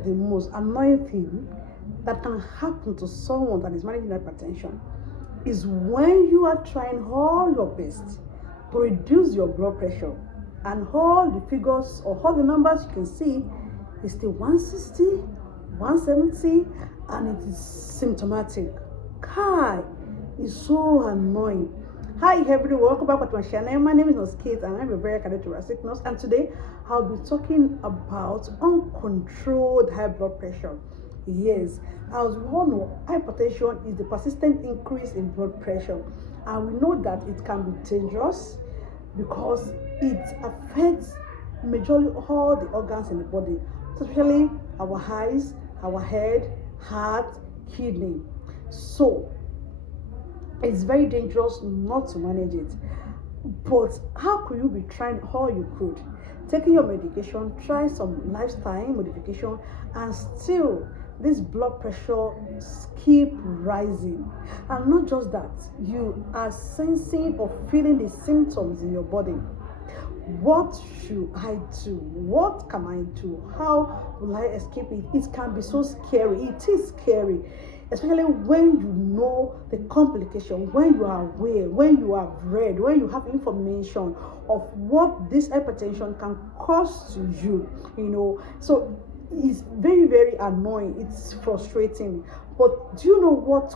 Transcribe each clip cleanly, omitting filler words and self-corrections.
of the most annoying thing that can happen to someone that is managing hypertension is when you are trying all your best to reduce your blood pressure, and all the figures or all the numbers you can see is still 160, 170, and it is symptomatic. Kai, is so annoying. Hi everyone, welcome back to my channel. My name is Kate and I'm a very cardiothoracic nurse, and today I'll be talking about uncontrolled high blood pressure. Yes, as we all know, hypertension is the persistent increase in blood pressure, and we know that it can be dangerous because it affects majorly all the organs in the body, especially our eyes, our head, heart, kidney. So it's very dangerous not to manage it. But how could you be trying all you could, taking your medication, try some lifestyle modification, and still this blood pressure keep rising? And not just that, you are sensing or feeling the symptoms in your body. What should I do? What can I do? How will I escape it? It can be so scary. It is scary, especially when you know the complication, when you are aware, when you have read, when you have information of what this hypertension can cause to you, So it's very, very annoying. It's frustrating. But do you know what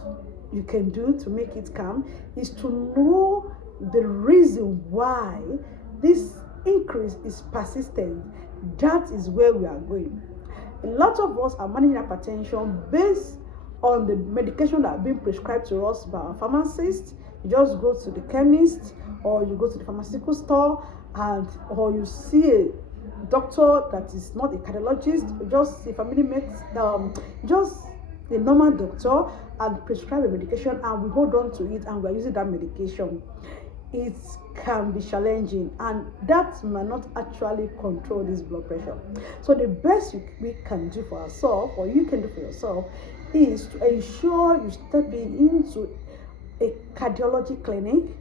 you can do to make it calm? Is to know the reason why this increase is persistent. That is where we are going. A lot of us are managing hypertension based on the medication that have been prescribed to us by our pharmacist. You just go to the chemist or you go to the pharmaceutical store, or you see a doctor that is not a cardiologist, just a family just a normal doctor, and prescribe a medication, and we hold on to it and we're using that medication. It can be challenging, and that might not actually control this blood pressure. So the best we can do for ourselves, or you can do for yourself, is to ensure you step into a cardiology clinic,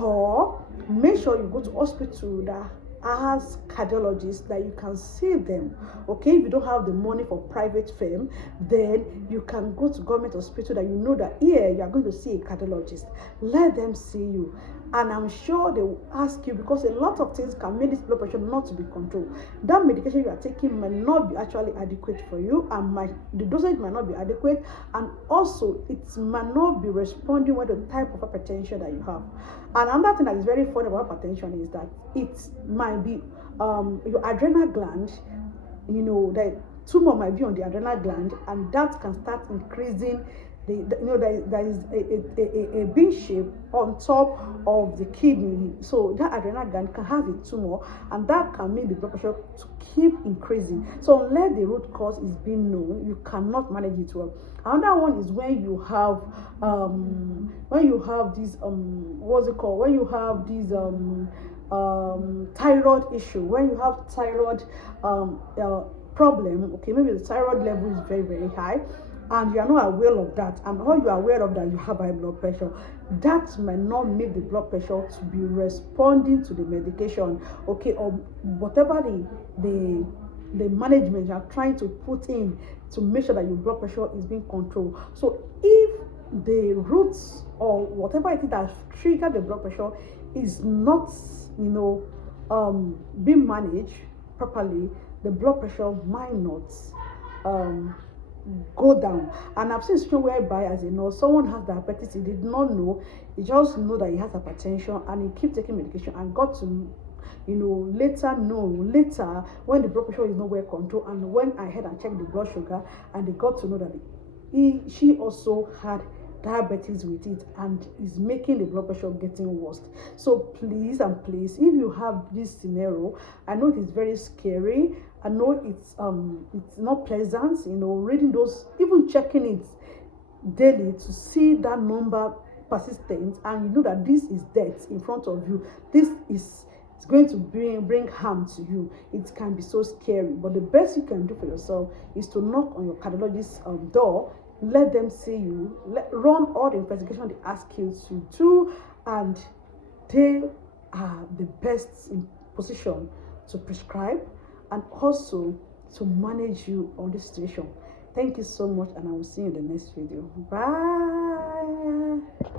or make sure you go to hospital that as cardiologists, that you can see them. Okay, if you don't have the money for private firm, then you can go to government hospital that you know that here you are going to see a cardiologist. Let them see you, and I'm sure they will ask you, because a lot of things can make this blood pressure not to be controlled. That medication you are taking might not be actually adequate for you, and the dosage might not be adequate, and also it might not be responding with the type of hypertension that you have. And another thing that is very funny about hypertension is that it might be your adrenal gland, the tumor might be on the adrenal gland, and that can start increasing there is a B shape on top of the kidney. So that adrenal gland can have a tumor, and that can make the blood pressure to keep increasing. So unless the root cause is being known, you cannot manage it well. Another one is when you have this what's it called? When you have this thyroid issue, when you have thyroid problem. Okay, maybe the thyroid level is very, very high, and you are not aware of that, and all you are aware of that you have high blood pressure. That might not make the blood pressure to be responding to the medication, okay, or whatever the management you are trying to put in to make sure that your blood pressure is being controlled. So if the roots or whatever it is that triggered the blood pressure is not being managed properly, the blood pressure might not go down. And I've seen situation whereby, as someone has diabetes, he did not know, he just know that he has hypertension, and he keep taking medication, and got to later when the blood pressure is not well controlled, and when I had and checked the blood sugar, and they got to know that she also had diabetes with it, and is making the blood pressure getting worse. So please, if you have this scenario, I know it is very scary, I know it's not pleasant, reading those, even checking it daily to see that number persistent, and you know that this is death in front of you, this is going to bring harm to you. It can be so scary, but the best you can do for yourself is to knock on your cardiologist's door. Let them see you, run all the investigation they ask you to do, and they are the best in position to prescribe and also to manage you on this situation. Thank you so much, and I will see you in the next video. Bye.